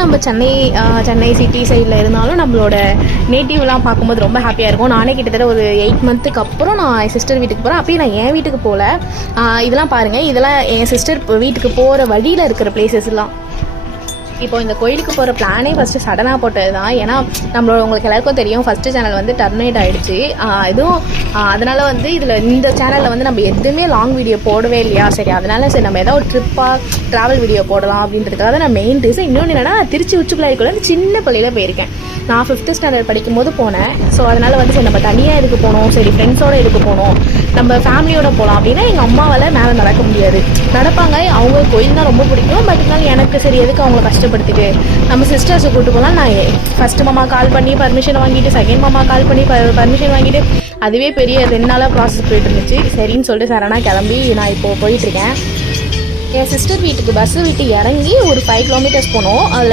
தான் நம்ம சென்னை சிட்டி சைடில் இருந்தாலும் நம்மளோட நேட்டிவ்லாம் பார்க்கும்போது ரொம்ப ஹாப்பியாக இருக்கும். நானே கிட்டத்தட்ட ஒரு 8 மந்த்துக்கு அப்புறம் நான் என் சிஸ்டர் வீட்டுக்கு போகிறேன். அப்பயும் நான் என் வீட்டுக்கு போகல. இதெல்லாம் பாருங்கள், இதெல்லாம் என் சிஸ்டர் வீட்டுக்கு போகிற வழியில் இருக்கிற பிளேசஸ்லாம். இப்போ இந்த கோயிலுக்கு போகிற பிளானே ஃபஸ்ட்டு சடனாக போட்டது தான். ஏன்னா உங்களுக்கு எல்லாருக்கும் தெரியும், ஃபஸ்ட்டு சேனல் வந்து டர்மினேட் ஆகிடுச்சு. இதுவும் அதனால் வந்து இதில் இந்த சேனலில் வந்து நம்ம எதுவுமே லாங் வீடியோ போடவே இல்லையா. சரி, அதனால சரி நம்ம ஏதாவது ஒரு ட்ரிப்பாக ட்ராவல் வீடியோ போடலாம் அப்படின்றதுக்காக தான் நான் மெயின் ரீசன். இன்னொன்று என்னென்னா, திருச்சி உச்சிக்குள்ளாய்க்குள்ள சின்ன பள்ளியில் போயிருக்கேன். நான் 5th ஸ்டாண்டர்ட் படிக்கும் போது போனேன். ஸோ அதனால் வந்து சரி நம்ம தனியாக இதுக்கு போகணும், சரி ஃப்ரெண்ட்ஸோடு இதுக்கு போகணும், நம்ம ஃபேமிலியோட போகலாம் அப்படின்னா எங்கள் அம்மாவால் மேலே நடக்க முடியாது. நடப்பாங்க, அவங்க கோயில் தான் ரொம்ப பிடிக்கும். பட் இருந்தாலும் எனக்கு சரி எதுக்கு அவங்கள கஷ்டப்படுத்திட்டு நம்ம சிஸ்டர்ஸை கூப்பிட்டு போகலாம். நான் ஃபஸ்ட்டு மாமா கால் பண்ணி பர்மிஷன் வாங்கிட்டு, செகண்ட் மாமா கால் பண்ணி பர்மிஷன் வாங்கிட்டு, அதுவே பெரிய 2 நாளாக ப்ராசஸ் போயிட்டு இருந்துச்சு. சரின்னு சொல்லிட்டு சரணா கிளம்பி நான் இப்போது போயிட்டுருக்கேன். என் சிஸ்டர் வீட்டுக்கு பஸ்ஸு விட்டு இறங்கி ஒரு 5 கிலோமீட்டர்ஸ் போனோம். அதில்